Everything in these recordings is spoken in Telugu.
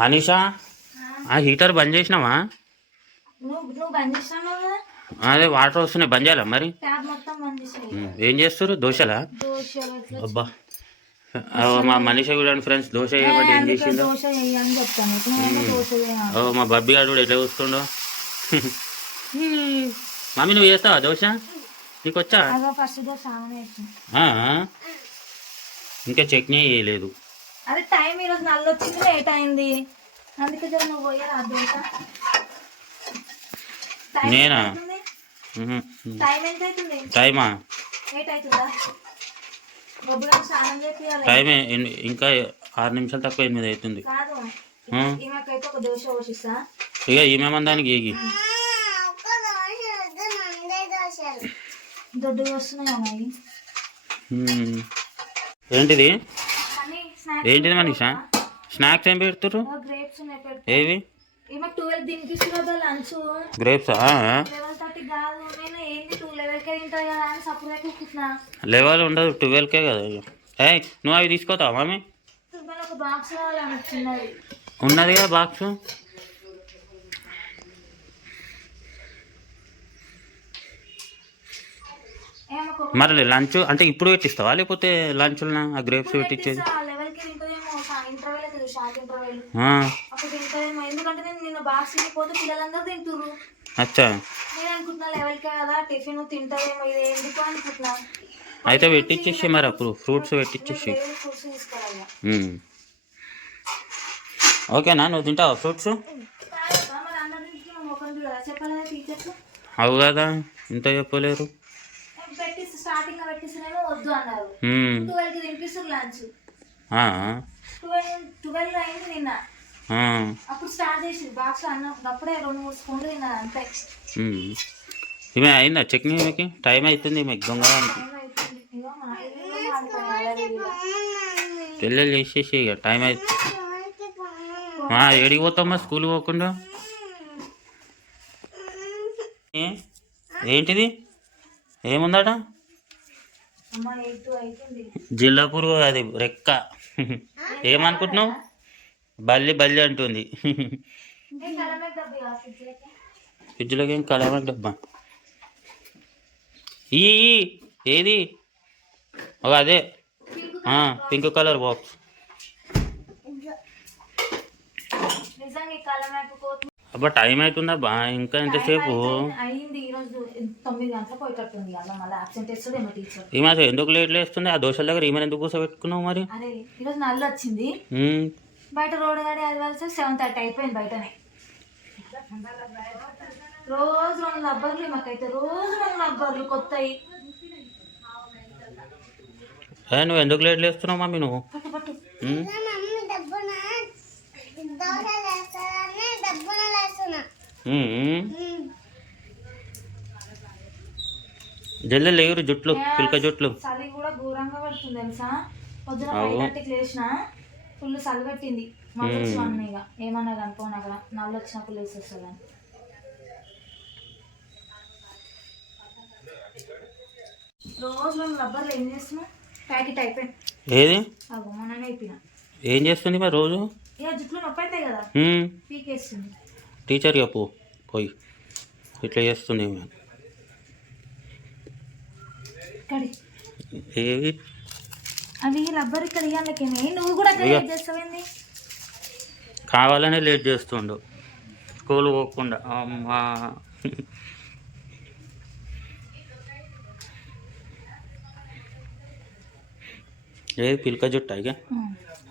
మనీషా ఆ హీటర్ బంద్ చేసినావా? నువ్వు బంద్ చేసినావు కదా. అదే వాటర్ వస్తున్నాయి, బంద్ చేయాలా మరి? ట్యాప్ మొత్తం బంద్ చేసేయి. ఏం చేస్తారు? దోశలా? అబ్బా మా మనీషా కూడా ఫ్రెండ్స్ దోశ వేయమంటే ఏం చేసిందో. దోశ వేయని చెప్తాను. మా బబ్బీ గారు కూడా ఎట్లా చూస్తుండో. మమ్మీ నువ్వు చేస్తావా దోశ? నీకు వచ్చా? ఫస్ట్ దోశ ఇంకా చట్నీ వేయలేదు. అదే టైం ఈరోజు నల్లు వచ్చింది, లేట్ అయింది, అందుకే జర నువ్వు పోయారా దోశ. నేనా? టైం ఎంత అవుతుంది? టైమా? లేట్ అవుతుందా? స్నానం చేయాలి. టైం ఇంకా 6 నిమిషాలు తక్కువ 8 అవుతుంది. కాదు, ఈమెకైతే ఒక దోశ పోషిస్తా. ఇక ఈమెమందానికి ఏగి దొడ్డు వస్తున్నాయి. ఏంటిది? ఏంటిది మనీషా? స్నాక్స్ ఏం పెడుతుర్రు? గ్రేప్స్ ఏవి? 12 దీనికి లంచ్. గ్రేప్సా? 11:30 కాదు, నేను ఏంది 11కే తింటా కదా అని సపరేట్ కూర్చున్నా. లెవెల్ ఉండదు, 12కే కదా. నువ్వు అవి తీసుకోతావా మమ్మీ? ఒక బాక్స్ కావాలని వచ్చింది. ఉన్నది కదా బాక్స్. మరి లంచ్ అంటే ఇప్పుడు పెట్టిస్తావా లేకపోతే లంచ్ ఆ గ్రేప్స్ పెట్టించేది? అచ్చా, అయితే పెట్టించేసి మరి అప్పుడు ఫ్రూట్స్ పెట్టించేసి. ఓకేనా? నువ్వు తింటావా ఫ్రూట్స్? అవు కదా, ఇంత చెప్పలేరు. స్టార్టింగ్ పెట్టిస్తేనేమో వద్దు అన్నారు. 12కి తినిపిస్తారు లంచ్. 12 అయింది నిన్న. అప్పుడు స్టార్ట్ చేసి బాక్స్ అన్నం అప్పుడే 2-3 స్పూన్లు తిన్నారు అంతే. ఈమె అయిందా చట్నీ? ఈమెకి టైం అవుతుంది. ఈమెకి దొంగ పెళ్ళి చేసేసి ఇక టైం అవుతుంది. ఏడికి పోతామ్మా స్కూల్కి పోకుండా? ఏంటిది? ఏముందట? జిల్లా పురుగు, అది రెక్క. ఏమనుకుంటున్నావు? బల్లి బల్లి అంటుంది. ఫ్రిడ్జ్లోకి ఏం కలవక డబ్బా. ఏది? అదే పింక్ కలర్ బాక్స్. అబ్బా టైం అవుతుందా బా? ఇంకా ఎంతసేపు? ఈమె ఎందుకు లేట్ లేస్తుంది? ఆ దోశల దగ్గర ఈమె ఎందుకు కూర్చోబెట్టుకున్నావు మరి? ఈరోజు నల్లు వచ్చింది బయట. రోడ్ గాడి అది వలస 7:30 అయిపోయింది బయటనే. రోజు 2 రబ్బర్లు మాకైతే, రోజు 2 రబ్బర్లు కొత్తవి. నువ్వు ఎందుకు లేట్ లేస్తున్నావు మమ్మీ? నువ్వు జల్లి లేరు జుట్లు, పిల్క జుట్లు. చలి కూడా ఘోరంగా పడుతుంది తెలుసా. పొద్దున 5:30కి లేచిన ఫుల్ చలి పెట్టింది. మళ్ళీ వచ్చి ఇక ఏమన్నా కనుకోండి అక్కడ నల్లు వచ్చినప్పుడు లేచి వస్తుంది. రోజు 2 రబ్బర్లు ఏం చేస్తున్నావు? ప్యాకెట్ అయిపోయింది. ఏది? మొన్ననే అయిపోయినా. ఏం చేస్తుంది మరి రోజు? ఇక జుట్లు నొప్పి అవుతాయి కదా, పీకేస్తుంది. టీచర్ చెప్పు పోయి ఇట్లా చేస్తుంది. ఏవి అవి రబ్బర్ ఇక్కడ ఇవ్వలేకేమే. నువ్వు కూడా లేట్ చేస్తావేంది? కావాలనే లేట్ చేస్తుండు స్కూల్ పోకుండా. అమ్మా ఏది పిల్క జుట్టు? ఇక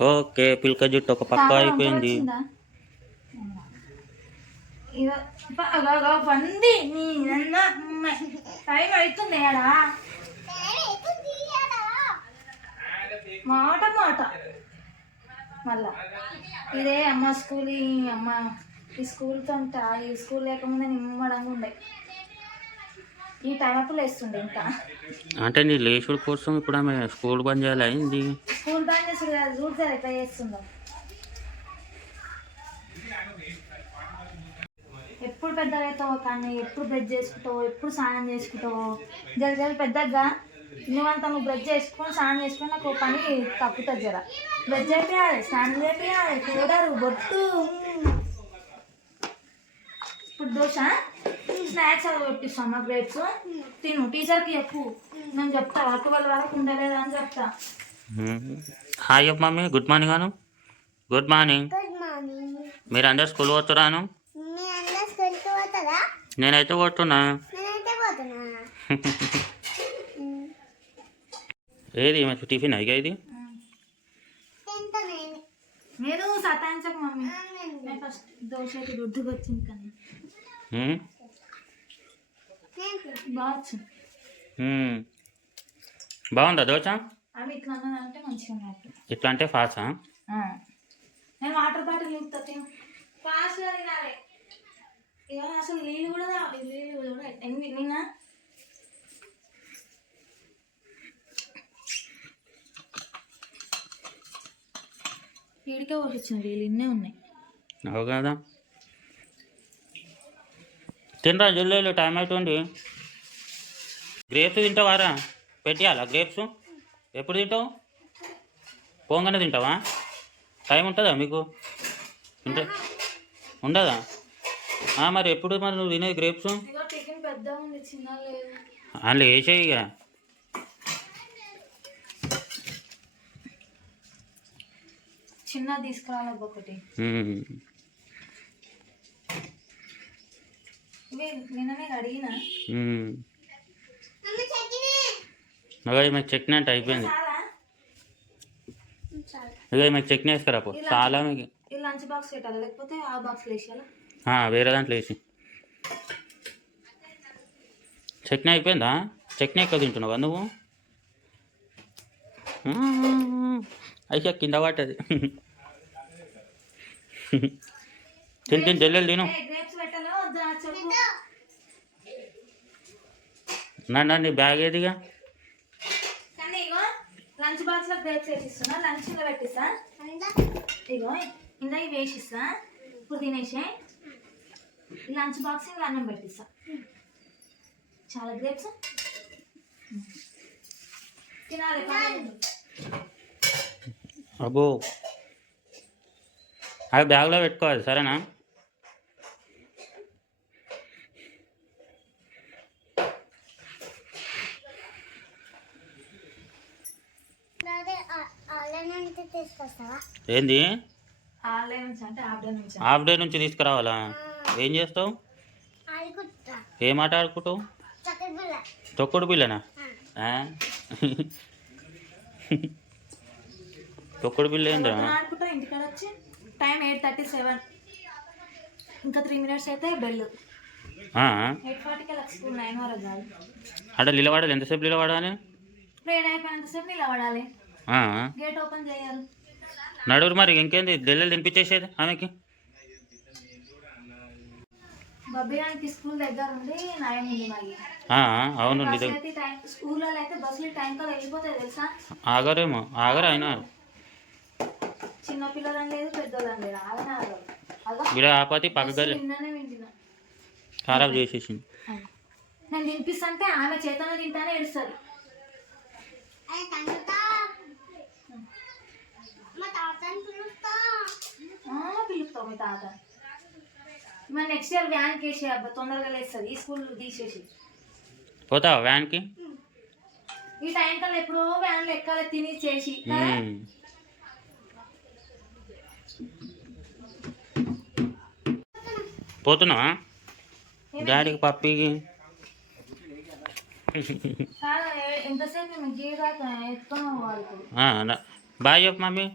ఓకే, పిల్క జుట్టు ఒక పక్క అయిపోయింది. టైం అవుతుంది కదా. మాట మళ్ళా ఇదే అమ్మ స్కూల్. అమ్మ ఈ స్కూల్తో ఈ స్కూల్ లేకుండా నిమ్మడంగా ఉండే. ఈ టైం అప్పుడు లేస్తుండే. ఇంకా అంటే నీ లేచుడు కోసం ఇప్పుడు ఆమె స్కూల్ బంద్ చేయాలి అయింది. స్కూల్ బంద్ చేసుడు కాదు, చూడు ఎట్లా చేస్తుందో. ఎప్పుడు పెద్దగా అవుతావో కానీ, ఎప్పుడు బ్రష్ చేసుకుంటావో, ఎప్పుడు స్నానం చేసుకుంటావో. జర పెద్దగా నువ్వు బ్రష్ చేసుకొని స్నానం చేసుకొని నాకు ఓ పని తప్పుతుంది జర. బ్రష్ చేయాలి, స్నానం చేయాలి, పౌడర్, బొట్టు. ఇప్పుడు దోశ స్నాక్స్ అవి పెట్టిస్తాం మా గ్రేప్స్ తిను. టీచర్కి చెప్పు, నేను చెప్తా 12 వరకు ఉండలేదా అని చెప్తా. హాయ్ చెప్పు మమ్మీ. గుడ్ మార్నింగ్ అను. Good morning. మీరు అందరు స్కూల్ పోతున్నాను. నేనైతే పోతున్నా. ఏది మంచి టిఫిన్ అయ్యా ఇది? నేను సతాయించక మమ్మీ. నేను ఫస్ట్ దోశ అయితే గుర్తుకు వచ్చింది కానీ బాగుంది. బాగుందా దోశ? అవి ఇట్లా అంటే మంచిగా ఉన్నాయి. ఇట్లా అంటే ఫాస్టా? నేను వాటర్ బాటిల్ నింపుతా ఫాస్ట్గా తినాలి. ఇక అసలు నీళ్ళు కూడా నిన్న ఈడికే వచ్చింది నీళ్ళు ఇన్నే ఉన్నాయి. అవు కదా, తినరా జల్లు, టైం అవుతుంది. గ్రేప్స్ తింటావారా? పెట్టియాలా గ్రేప్స్? ఎప్పుడు తింటావు? పోగానే తింటావా? టైం ఉంటుందా మీకు? ఉండదా? మరి ఎప్పుడు మరి నువ్వు తినేది గ్రేప్స్? అందులో వేసేయి ఇక. చిన్న తీసుకురావాలి ఒకటి. నిన్ననే అడిగిన మాకు చట్నీ అంటే అయిపోయింది. ఇక మాకు చట్నీ వేస్తారా? చాలా మీకు లంచ్ బాక్స్ పెట్టాలి, లేకపోతే ఆ బాక్స్ వేసేయాలి. వేరే దాంట్లో వేసి. చట్నీ అయిపోయిందా? చట్నీ ఎక్కువ తింటున్నావా నువ్వు? అయితే కింద పట్టది. తిని తిని జల్లెలు తిను. నా నీ బ్యాగ్ ఏదిగా? లంచ్ బాక్స్ లో గ్రేప్స్ వేసిస్తున్నా, లంచ్ లో పెట్టిస్తా. ఇగో ఇందా ఇవి వేసిస్తా, ఇప్పుడు తినేసే. లంచ్ బాక్స్ ఇంకా అన్నం పెట్టిస్తా. చాలా గ్రేప్స్ తినాలి. అబ్బో, అవి బ్యాగ్లో పెట్టుకోవాలి సరేనా? ఏంది? హాఫ్ డే నుంచి తీసుకురావాలా? ఏం చేస్తావు? ఏం ఆట ఆడుకుంటావు? తొక్కుడు బిల్లనా? తొక్కుడు బిల్ల ఏంద్రా? ఇంటికాడ వచ్చి టైం 8:37, ఇంకా 3 minutes అయితే బెల్. 8:40 స్కూల్ 9 వరకు కాదు. అక్కడ నిలబడాలి. ఎంతసేపు నిలబడాలి? ప్రేడ్ అయిపోయినంతసేపు నిలబడాలి. గేట్ ఓపెన్ చేయాలి. నడురు మరి ఇంకేంది, దెల్లలు తినిపించేసేది ఆమెకి. బబ్బియానికి స్కూల్ దగ్గర ఉండి నయం ఉంది మరి. అవును, స్కూల్లో అయితే బస్సులు టైం కల్లా వెళ్ళిపోతాయి తెలుసా? ఆగరేమో, ఆగరు అయినా. చిన్న పిల్లలని లేదు, పెద్దోళ్ళని లేదు, ఆగనే ఆగరు. ఇక్కడ ఆపతి పక్కగలి ఖరాబ్ చేసేసింది. నేను తినిపిస్తుంటే ఆమె చేతనే తింటానే ఏడుస్తుంది. పిలుస్తావు మీ తాత. మరి నెక్స్ట్ ఇయర్ వ్యాన్కి వేసే అబ్బా, తొందరగా లేస్తుంది. ఈ స్కూల్ తీసేసి పోతావా వ్యాన్కి? ఈ టైం కల్లా ఎప్పుడో వ్యాన్లు ఎక్కాలి తిని చేసి. పోతున్నావా డాడీకి పప్పికి? ఎంతసేపు ఎత్తుకున్నాం వాళ్ళు. బాయ్ చెప్పు మమ్మీ.